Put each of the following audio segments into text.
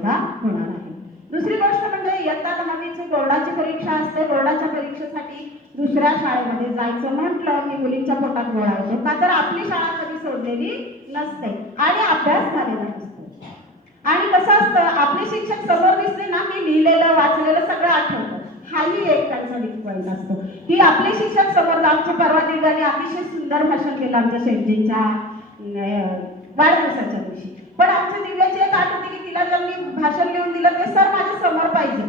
सुद्धा होणार आहे दुसरी गोष्ट म्हणजे इयत्ता दहावीची बोर्डाची परीक्षा असते. बोर्डाच्या परीक्षेसाठी दुसऱ्या शाळेमध्ये जायचं म्हटलं की मुलींच्या पोटात गोळा होतो. का तर आपली शाळा कधी सोडलेली नसते आणि अभ्यास झालेला नसतो. आणि कसं असतं आपले शिक्षक समोर दिसले ना की लिहिलेलं वाचलेलं सगळं आठवतं. हाही एक त्यांचा वीक पॉईंट असतो. की आपले शिक्षक समोर आमच्या परवा दिवसाने अतिशय सुंदर भाषण केलं आमच्या शेटजींच्या अं, वाढदिवसाच्या दिवशी पण आमच्या दिव्याची एक आठ होती की तिला जर मी भाषण लिहून दिलं ते सर माझ्यासमोर पाहिजे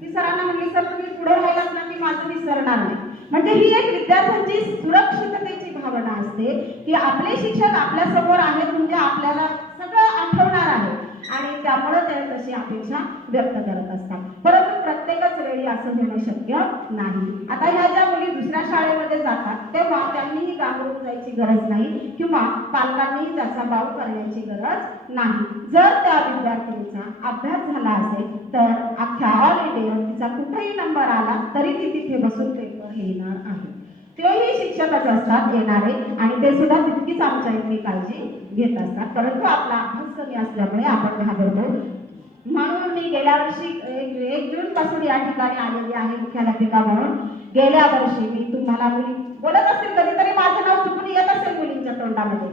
ती सरांना म्हणली सर तुम्ही पुढे राहिलात ना की माझं विसरणार नाही. म्हणजे ही एक विद्यार्थ्यांची सुरक्षिततेची भावना असते की आपले शिक्षक आपल्यासमोर आहेत म्हणजे आपल्याला सगळं आठवणार आहे. आणि त्यामुळे ते तशी अपेक्षा व्यक्त करत असतात. परंतु असं घेणं शक्य नाही. आता ह्या ज्या मुली दुसऱ्या शाळेमध्ये जातात तेव्हा त्यांनीही गांगरून जायची गरज नाही किंवा पालकांनीही त्याचा बाऊ करण्याची गरज नाही. जर त्या विद्यार्थिनीचा अभ्यास झाला असेल तर अख्ख्या ऑल इंडिया तिचा कुठेही नंबर आला तरी ती तिथे बसून पेपर घेणार आहे. तेही शिक्षकच असतात येणारे आणि ते सुद्धा तितकीच आमच्या इथली काळजी घेत असतात. परंतु आपला अभ्यास कमी असल्यामुळे आपण घाबरतो. म्हणून मी गेल्या वर्षी एक, एक जून पासून या ठिकाणी आलेली आहे मुख्याध्यापिका म्हणून. गेल्या वर्षी मी तुम्हाला मुली बोलत असेल कधीतरी माझं नाव चुकून येत असेल मुलींच्या तोंडामध्ये.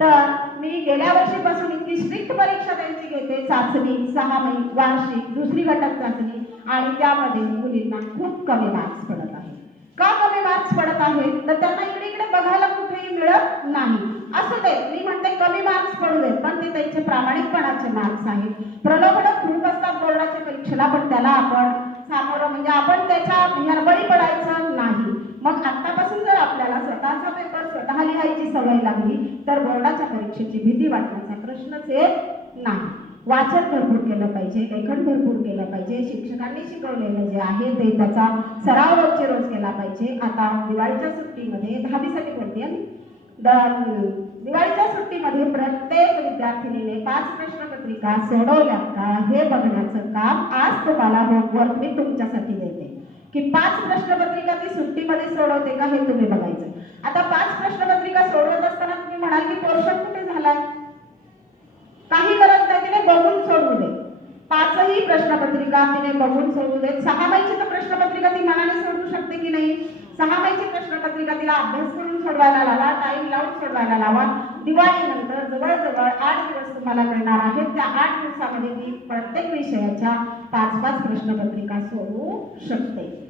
तर मी गेल्या वर्षीपासून इतकी स्ट्रिक्ट परीक्षा त्यांची घेते चाचणी सहा महिने वार्षिक दुसरी घटक चाचणी आणि त्यामध्ये मुलींना खूप कमी मार्क्स पडत आहे का कमी मार्क्स पडत आहेत? तर त्यांना इकडे इकडे बघायला कुठेही मिळत नाही. असं दे मी म्हणते कमी मार्क्स पडू दे पण ते त्यांचे प्रामाणिकपणाचे मार्क्स आहेत. प्रलोभन खूप असतात बोर्डाच्या परीक्षेला पण त्याला आपण सामोरं म्हणजे आपण त्याच्या ह्याला बळी पडायचं नाही. मग आतापासून जर आपल्याला स्वतःचा पेपर स्वतः लिहायची सवय लागली तर बोर्डाच्या परीक्षेची भीती वाटण्याचा प्रश्नच येत नाही. वाचन भरपूर केलं पाहिजे लेखन भरपूर केलं पाहिजे शिक्षकांनी शिकवलेलं जे आहे ते त्याचा सराव रोजचे रोज केला पाहिजे. आता दिवाळीच्या सुट्टीमध्ये दहावीसाठी बोलते दर दिवाळीच्या सुट्टीमध्ये प्रत्येक विद्यार्थिनीने पाच प्रश्नपत्रिका सोडवल्या का हे बघण्याचं काम आज तुम्हाला होमवर्क मी तुमच्यासाठी देते. की पाच प्रश्नपत्रिका ती सुट्टीमध्ये सोडवते का हे तुम्ही बघायचं. आता पाच प्रश्नपत्रिका सोडवत असताना तुम्ही म्हणाल की पोर्शन कुठे झालाय? काही गरज नाही तिने बघून सोडवू दे. पाचही प्रश्नपत्रिका तिने बघून सोडवू दे. सहा तर प्रश्नपत्रिका ती मनाने सोडवू शकते की नाही? सहा प्रश्नपत्रिका तिला अभ्यास करून सोडवायला लावा टाइम लावून सोडवायला लावा. दिवाळीनंतर जवळजवळ आठ दिवस तुम्हाला मिळणार आहेत. त्या आठ दिवसामध्ये मी प्रत्येक विषयाच्या पाच पाच प्रश्नपत्रिका सोडवू शकते.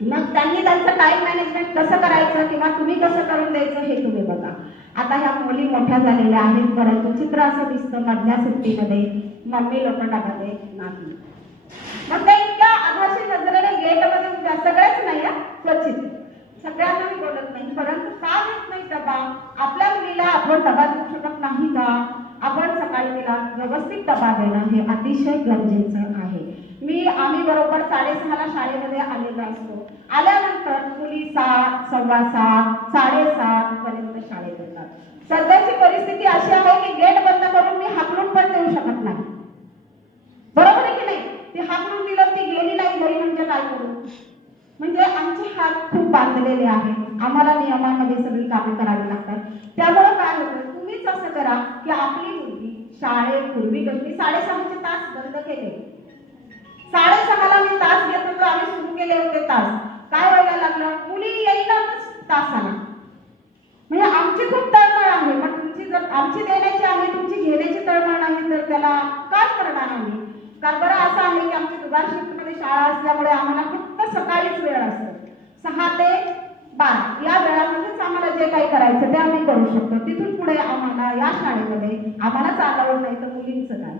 मग त्यांनी त्यांचं टाइम मॅनेजमेंट कसं करायचं किंवा तुम्ही कसं करून द्यायचं हे तुम्ही बघा. आता ह्या मुली मोठ्या झालेल्या आहेत. परंतु चित्र असं दिसतं मधल्या सुट्टीमध्ये मम्मी लोक नाही. मग ते इतक्या आभासी नजरेने गेटमध्ये सगळेच नाही क्वचित सगळ्यांना मी बोलत नाही परंतु का देत नाही डबा आपल्या मुलीला आपण डबा देऊ शकत नाही का? आपण सकाळी तिला व्यवस्थित डबा देणं हे अतिशय गरजेचं आहे. मी आम्ही बरोबर साडेसहाला शाळेमध्ये आलेलो असतो. आल्यानंतर मुली सात सव्वा सात साडेसात पर्यंत शाळेत येतात. सध्याची परिस्थिती अशी आहे की गेट बंद करून मी हाकलून पण देऊ शकत नाही. बरोबर आहे की नाही? ती हाकलून दिलं ती गेली नाही घरी म्हणजे काय करू? म्हणजे आमचे हात खूप बांधलेले आहेत. आम्हाला नियमामध्ये सगळी कामे करावी लागतात. त्यामुळे काय होतं? तुम्हीच असं करा की आपली मुलगी शाळेत पूर्वी कशी साडेसहाचे तास बंद केले. साडेसहाला मी तास घेत होतो आम्ही सुरू केले होते तास. काय व्हायला लागलं? मुली येईलाच तास आला म्हणजे आमची खूप तळमळ आहे. मग तुमची जर आमची देण्याची आहे तुमची घेण्याची तळमळ नाही तर त्याला काय करणार आम्ही? कारभार बरं असं आहे की आमची दुबार शिफ्टमध्ये शाळा असल्यामुळे आम्हाला फक्त सकाळीच वेळ असतो. सहा ते बारा. या वेळामध्येच आम्हाला जे काही करायचं ते आम्ही करू शकतो. तिथून पुढे आम्हाला या शाळेमध्ये आम्हाला चालवलं नाही तर मुलींचं काय?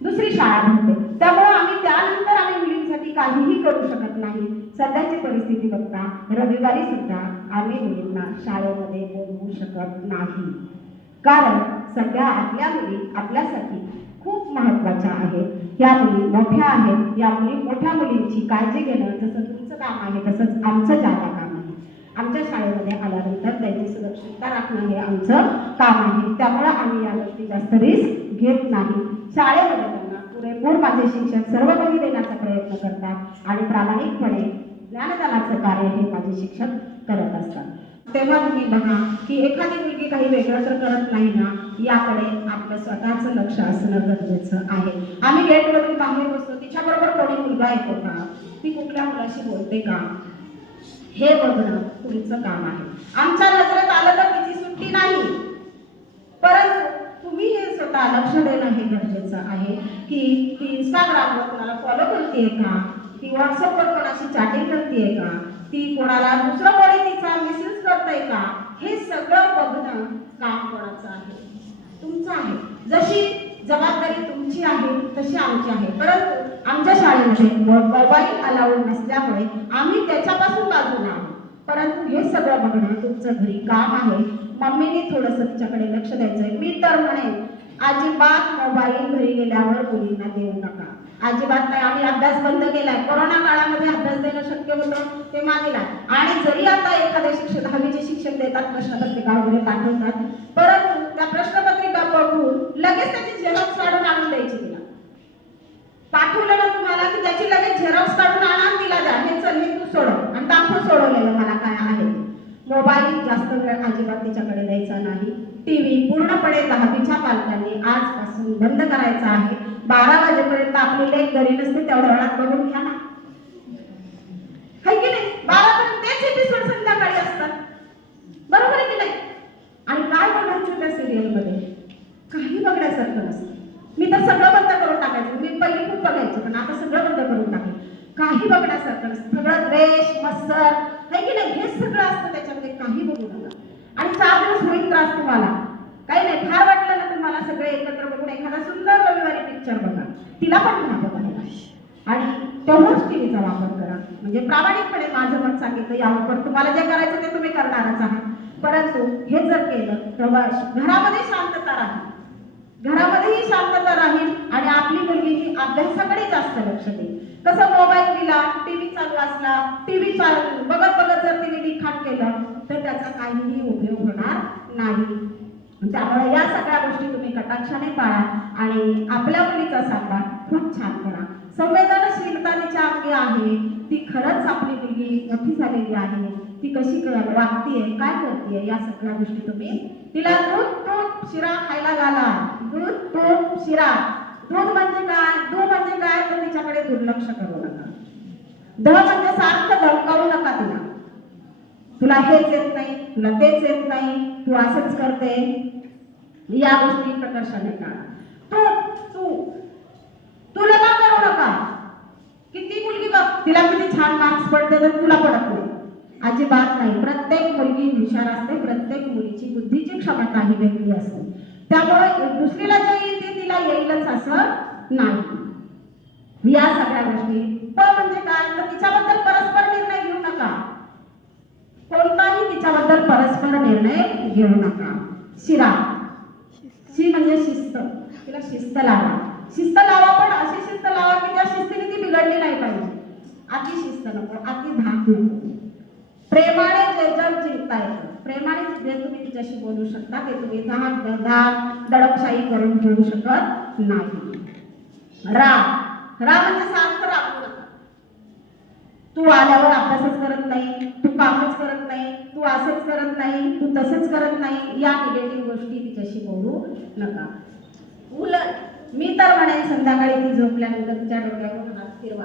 दुसरी शाळा म्हणते. त्यामुळे आम्ही त्यानंतर आम्ही मुलींसाठी काहीही करू शकत नाही. सध्याची परिस्थिती बघता रविवारी सुद्धा आम्ही मुलींना शाळेमध्ये बोलवू शकत नाही. कारण सध्या आपल्या मुली आपल्यासाठी खूप महत्त्वाच्या आहेत या मुली मोठ्या आहेत. या मुली मोठ्या मुलींची काळजी घेणं जसं तुमचं काम आहे तसंच आमचं जादा काम आहे. आमच्या शाळेमध्ये आल्यानंतर त्यांची सुरक्षितता राखणं हे आमचं काम आहे. त्यामुळे आम्ही या गोष्टी जास्त रिस्क घेत नाही. शाळेमध्ये त्यांना पुरेपूर माझे शिक्षक सर्व काही देण्याचा प्रयत्न करतात आणि प्रामाणिकपणे ज्ञानदानाचं कार्य हे माझे शिक्षक करत असतात. तेव्हा तुम्ही बघा की एखादी मुलगी काही वेगळं तर करत नाही ना याकडे आपलं स्वतःचं लक्ष असणं गरजेचं आहे. बसतो तिच्याबरोबर कोणी मुलगा येतो का? ती कुठल्या मुलाशी बोलते का? हे बघणं तुमचं काम आहे. आमच्या नजरेत आलं तर तिची सुट्टी नाही. परंतु तुम्ही हे स्वतः लक्ष देणं हे गरजेचं आहे की ती इंस्टाग्रामवर कोणाला फॉलो करते का? ती व्हॉट्सअपवर कोणाशी चॅटिंग करते का? ती कोणाला दुसरं कोणी तिचा मिसयूज करतय का हे सगळं बघणं काम कोणाचं आहे? तुमचं आहे. जशी जबाबदारी तुमची आहे तशी आमची आहे. परंतु आमच्या शाळेमध्ये मोबाईल अलाउड नसल्यामुळे आम्ही त्याच्यापासून बाजूला आहोत. परंतु हे सगळं बघणं तुमचं घरी काम आहे. मम्मीने थोडंसं तिच्याकडे लक्ष द्यायचंय. मी तर म्हणेन अजिबात मोबाईल घरी गेल्यावर मुलींना देऊ नका. अजिबात नाही. आम्ही अभ्यास बंद केलाय. कोरोना काळामध्ये अभ्यास देणं शक्य होतं ते मानिला. आणि जरी आता एखाद्या शिक्षक दहावीचे शिक्षक देतात प्रश्नपत्रिका वगैरे पाठवतात परंतु त्या प्रश्नपत्रिका बघून लगेच त्याची झेरॉक्स काढून आणून द्यायची तिला. पाठवलं ना तुम्हाला की त्याची लगेच झेरॉक्स काढून आणा दिला जा द्या. हे चल हे तू सोडव आणि दाखवून सोडवलेलं मला काय आहे. मोबाईल जास्त वेळ अजिबात तिच्याकडे द्यायचा नाही. टीव्ही पूर्णपणे दहावीच्या पालकांनी आजपासून बंद करायचा आहे. बारा वाजेपर्यंत आपली लेख घरी नसते तेवढ्या वेळात बघून घ्या ना. है की नाही? बारापर्यंत तेच एपिसोड संध्याकाळी असतात बरोबर आहे की नाही आणि काय बघायचं त्या सिरियलमध्ये काही बघण्यासारखं नसतं मी तर सगळं बंद करून टाकायचं मी पहिली खूप बघायचं पण आता सगळं बंद करून टाकलं काही बघण्यासारखं नसतं सगळं द्वेष मत्सर आहे की नाही हेच सगळं असतं त्याच्यामध्ये काही बघू नका आणि चार दिवस होईल त्रास तुम्हाला काही नाही फार वाटलं ना तुम्हाला सगळे एकत्र बघून एखादा सुंदर रविवारी पिक्चर बघा तिला पण घ्या बघायला आणि तेवढाच टीव्हीचा वापर करा म्हणजे प्रामाणिकपणे माझं मत सांगितलं यावर तुम्हाला जे करायचं ते तुम्ही करणारच आहात परंतु हे जर केलं तर घरामध्ये शांतता राहील. घरामध्येही शांतता राहील आणि आपली मुलगी ही अभ्यासाकडे जास्त लक्ष देईल. कसं मोबाईल दिला टीव्ही चालू असला टीव्ही चालू बघत बघत जर तिने लिखाण केलं तर त्याचा काहीही उपयोग होणार नाही. त्यामुळे या सगळ्या गोष्टी तुम्ही कटाक्षाने पाळा आणि आपल्या मुलीचा सांगा. खूप छान करा संवेदनशीलता तिच्या अंगी आहे ती खरंच आपली मोठी झालेली आहे. ती कशी वागतीये काय करतीये या सगळ्या गोष्टी तुम्ही? तिला दूध तूप शिरा खायला घाला. दूध तूप शिरा. दूध म्हणजे काय? दूध म्हणजे काय? तर तिच्याकडे दुर्लक्ष करू नका. द म्हणजे सारखं धमकावू नका तिला. तुला हेच येत नाही तुला तेच येत नाही तू असंच करते. या गोष्टी प्रकर्षाने काढा. तू तू तुला का करू नका? किती मुलगी बघ तिला किती छान मार्क्स पडते तर तुला अजिबात नाही. प्रत्येक मुलगी हुशार असते प्रत्येक मुलीची बुद्धीची क्षमता ही वेगळी असते. त्यामुळे दुसरीला जे येईल ते तिला येईलच असं नाही. या सगळ्या गोष्टी. पण म्हणजे काय? तर तिच्याबद्दल परस्पर निर्णय घेऊ नका. कोणताही तिच्याबद्दल परस्पर निर्णय घेऊ नका. शिरा. शी म्हणजे शिस्त. तिला शिस्त लावा. शिस्त लावा पण अशी शिस्त लावा की त्या शिस्तीने ती बिघडली नाही पाहिजे. अति शिस्त नको अति धाक नको. प्रेमाने जे जिंकता येतं प्रेमाने जे तुम्ही तिच्याशी बोलू शकता ते तुम्ही धाक धाक दडपशाही करून घेऊ शकत नाही. राम. राम म्हणजे सारखं राबू नका तू आल्यावर अभ्यासच करत नाही तू कामच करत नाही तू असंच करत नाही तू तसंच करत नाही या निगेटिव्ह गोष्टी तिच्याशी बोलू नका. उलट मी तर म्हणेन संध्याकाळी ती झोपल्यानंतर तिच्या डोक्यावर हात फिरवा.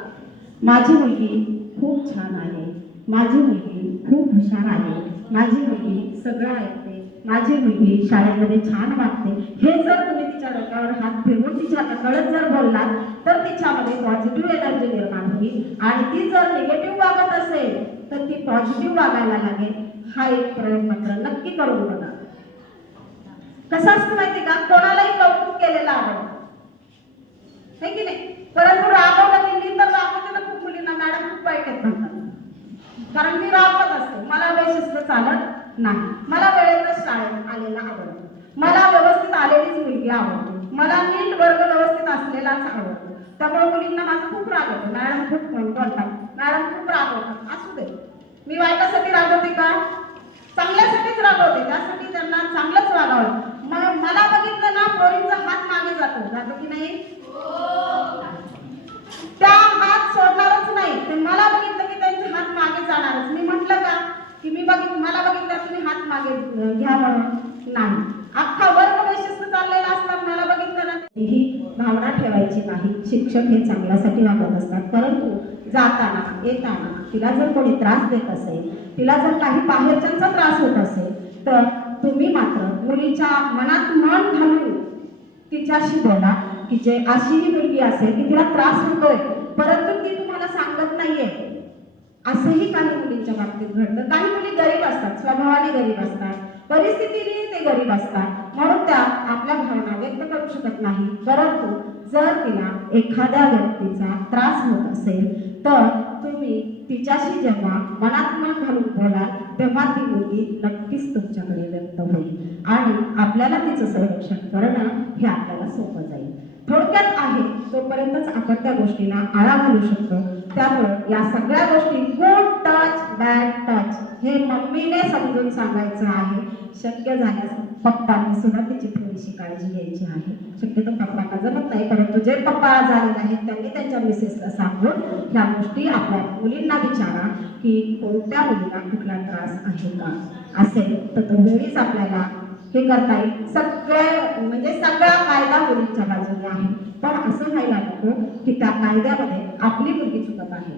माझी मुलगी खूप छान आहे. माझी मुलगी खूप हुशार आहे. माझी मुलगी सगळं ऐकते. माझी मुलगी शाळेमध्ये छान वागते. हे जर तुम्ही तिच्या डोक्यावर हात फिरवून तिच्या नकळत जर बोललात तर तिच्यामध्ये पॉझिटिव्ह एनर्जी निर्माण होईल. आणि ती जर निगेटिव्ह वागत असेल तर ती पॉझिटिव्ह वागायला लागेल. हा एक प्रयोग मात्र नक्की करून बघा. कसं असतं माहिती का? कोणालाही कौतुक केलेलं आवडतं की नाही? परंतु रागवलं गेली तर रागवते खूप मुलींना मॅडम खूप वाईट येत म्हणतात. कारण मी राबत असते. मला वैशिष्ट्य चालत नाही. मला वेळेतच शाळेत आलेला आवडतो. मला व्यवस्थित आलेलीच मुलगी आवडते. मला नीट वर्ग व्यवस्थित असलेलाच आवडतो. त्यामुळे मुलींना माझा खूप राग येतो. मॅडम खूप बोलतात. मॅडम खूप रागवतात असू दे. मी वाईटासाठी रागवते का? चांगल्यासाठीच रागवते. त्यासाठी त्यांना चांगलंच रागावं मग मला बघितलं ना पोरींचा हात मागे जातो. जातो की नाही? त्या हात सोडणारच नाही. मला बघितलं की हात मागे जाणारच. मी म्हटलं का? की मी बघित मला बघितलं तुम्ही हात मागे घ्या म्हणून. नाही. अख्खा वर्ग वैशिष्ट्य चाललेला असतात मला बघितलं ना ही भावना ठेवायची नाही. शिक्षक हे चांगल्यासाठी वागत असतात. परंतु जाताना येताना तिला जर कोणी त्रास देत असेल तिला जर काही बाहेरच्यांचा त्रास होत असेल तर तुम्ही मात्र मुलीच्या मनात मन घालून तिच्याशी बोला की जे अशी ही मुलगी असेल की तिला त्रास होतोय. परंतु ती तुम्हाला सांगत नाहीये. असंही काही मुलींच्या बाबतीत घडतं. काही मुली गरीब असतात स्वभावाने गरीब असतात परिस्थितीने ते गरीब असतात. म्हणून त्या आपल्या भावना व्यक्त करू शकत नाही. परंतु जर तिला एखाद्या व्यक्तीचा त्रास होत असेल तर तुम्ही तिच्याशी जेव्हा मनात मन घालून बोलाल तेव्हा ती मुलगी नक्कीच तुमच्याकडे व्यक्त होईल. आणि आपल्याला तिचं संरक्षण करणं हे आपल्याला सोपं जाईल. थोडक्यात आहे तोपर्यंतच आपण त्या गोष्टीला आळा घालू शकतो. त्यामुळे या सगळ्या गोष्टी गुड टच बॅड टच हे मम्मीने समजून सांगायचं आहे. शक्य झाल्यास पप्पांनी सुद्धा तिची थोडीशी काळजी घ्यायची आहे. शक्यतो पप्पांना जमत नाही परंतु जे पप्पा झालेले नाहीत त्यांनी त्यांच्या मिसेसला सांगून ह्या गोष्टी आपल्या मुलींना विचारा की कोणत्या मुलीला कुठला त्रास आहे का? असेल तर तो वेळीच आपल्याला हे करता येईल. सगळ्या म्हणजे सगळा कायदा मुलींच्या बाजूने आहे. पण असं व्हायला नको की त्या कायद्यामध्ये आपली मुलगी चुकत आहे.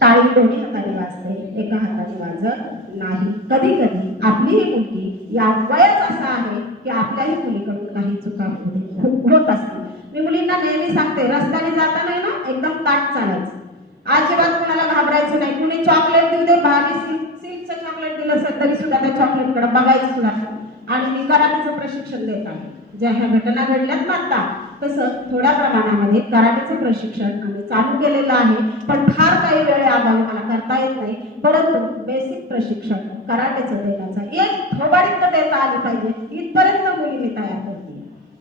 टाळी दोन्ही हाताने वाजते एका हाताने वाजत नाही. कधी कधी आपली ही मुलगी या वयच असा आहे की आपल्याही मुलीकडून काही चुका होत असतील. मी मुलींना नेहमी सांगते रस्त्याने जाताना ना एकदम ताट चालायचं. अजिबात कुणाला घाबरायचं नाही. कुणी चॉकलेट देऊ दे भारी सिल्क सिल्कचं चॉकलेट दिलं असेल तरी सुद्धा त्या चॉकलेटकडे बघायचं सुद्धा आणि मी कराटेचं प्रशिक्षण देत आहे. ज्या ह्या घटना घडल्यात ना तसं थोड्या प्रमाणामध्ये कराटेचं प्रशिक्षण आम्ही चालू केलेलं आहे. पण फार काही वेळ आम्हाला मला करता येत नाही. परंतु बेसिक प्रशिक्षण कराटेचं देण्याचं एक थोबाडीत देता आली पाहिजे. इथपर्यंत मुली मी तयार करते.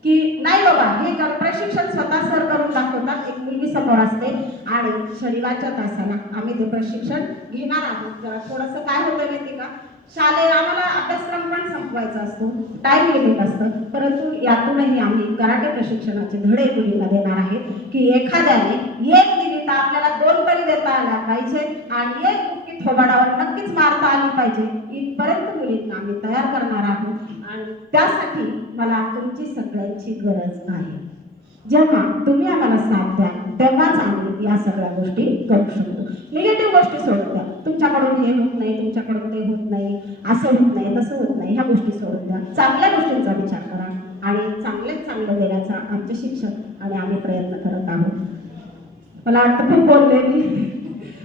की नाही बाबा हे कर- प्रशिक्षण स्वतः सर करून दाखवतात एक मुलगी समोर असते आणि शनिवारच्या तासाला आम्ही ते प्रशिक्षण घेणार आहोत. जरा थोडंसं काय होतं माहिती का? शालेय आम्हाला अभ्यासक्रम पण संपवायचा असतो. टाइम लिमिट असतं. परंतु यातूनही आम्ही कराटे प्रशिक्षणाचे धडे मुलींना देणार आहे की एखाद्याने एक निमित्त आपल्याला दोन तरी देता आला पाहिजे आणि एक मुक्की थोबाडावर नक्कीच मारता आली पाहिजे. इथपर्यंत मुलींना आम्ही तयार करणार आहोत. आणि त्यासाठी मला तुमची सगळ्यांची गरज आहे. जेव्हा तुम्ही आम्हाला साथ द्या तेव्हाच आम्ही या सगळ्या गोष्टी करू शकतो. निगेटिव्ह गोष्टी सोडून द्या तुमच्याकडून हे होत नाही तुमच्याकडून ते होत नाही असं होत नाही तसं होत नाही ह्या गोष्टी सोडून द्या. चांगल्या गोष्टींचा विचार करा आणि चांगल्यात चांगलं देण्याचा आमचे शिक्षक आणि आम्ही प्रयत्न करत आहोत. मला वाटतं खूप बोलले मी.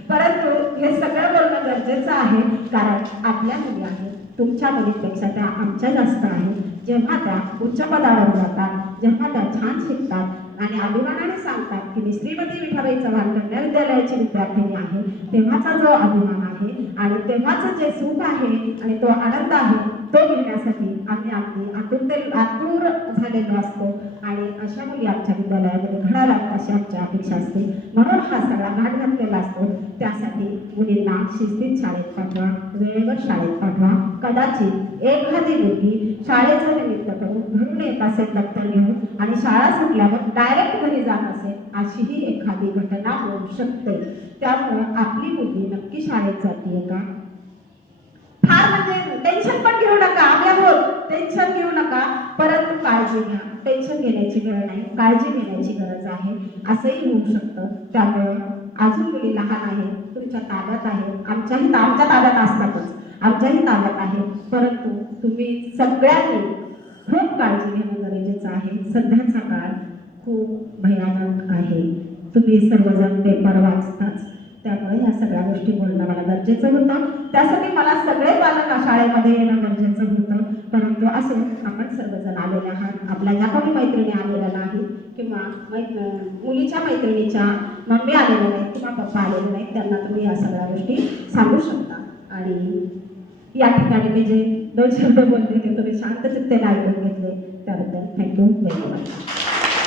परंतु हे सगळं बोलणं गरजेचं आहे कारण आपल्या मुली आहेत तुमच्या मुलीपेक्षा त्या आमच्या जास्त आहेत. जेव्हा त्या उच्च पदावर जातात जेव्हा त्या छान शिकतात आणि अभिमानाने सांगतात की मी श्रीमती विठाबाई चव्हाण कन्या विद्यालयाची विद्यार्थिनी आहे. तेव्हाचा जो अभिमान आहे आणि तेव्हाचं जे सुख आहे आणि तो आनंद आहे तो घेण्यासाठी आम्ही अगदी आतुर आतुर झालेलो असतो. आणि अशा मुली आमच्या विद्यालयामध्ये घडाव्यात अशी आमची अपेक्षा असते? म्हणून हा सगळा घाट घातलेला असतो. त्यासाठी मुलींना शिस्तीत शाळेत पाठवा वेळेवर शाळेत पाठवा. कदाचित एखादी मुलगी शाळेचं निमित्त करून घरून येत असेल दप्तर घेऊन आणि शाळा सुटल्यावर डायरेक्ट घरी जात असेल अशीही एखादी घटना होऊ शकते. त्यामुळं आपली मुलगी नक्की शाळेत जाते का फार म्हणजे टेन्शन पण घेऊ नका आपल्यावर टेन्शन घेऊ नका. परंतु काळजी घ्या. टेन्शन घेण्याची गरज नाही. काळजी घेण्याची गरज आहे. असंही होऊ शकतं. त्यामुळं अजून मुली लहान आहेत. तुमच्या ताब्यात आहे आमच्याही आमच्या ताब्यात असतातच. आमच्याही ताब्यात आहे परंतु तुम्ही सगळ्यांनी खूप काळजी घेणं गरजेचं आहे. सध्याचा काळ खूप भयानक आहे. तुम्ही सर्वजण पेपर वाचताच. त्यामुळे ह्या सगळ्या गोष्टी बोलणं मला गरजेचं होतं. त्यासाठी मला सगळे पालक शाळेमध्ये येणं गरजेचं होतं. परंतु असं आपण सर्वजण आलेले आहात. आपल्या ज्या कोणी मैत्रिणी आलेल्या नाही किंवा मैत्र मुलीच्या मैत्रिणीच्या मम्मी आलेल्या नाहीत किंवा पप्पा आलेले नाहीत त्यांना तुम्ही या सगळ्या गोष्टी सांगू शकता. आणि या ठिकाणी मी जे दोन शब्द बोलले ते तुम्ही शांत चित्तेने ऐकून घेतले त्याबद्दल थँक्यू धन्यवाद मच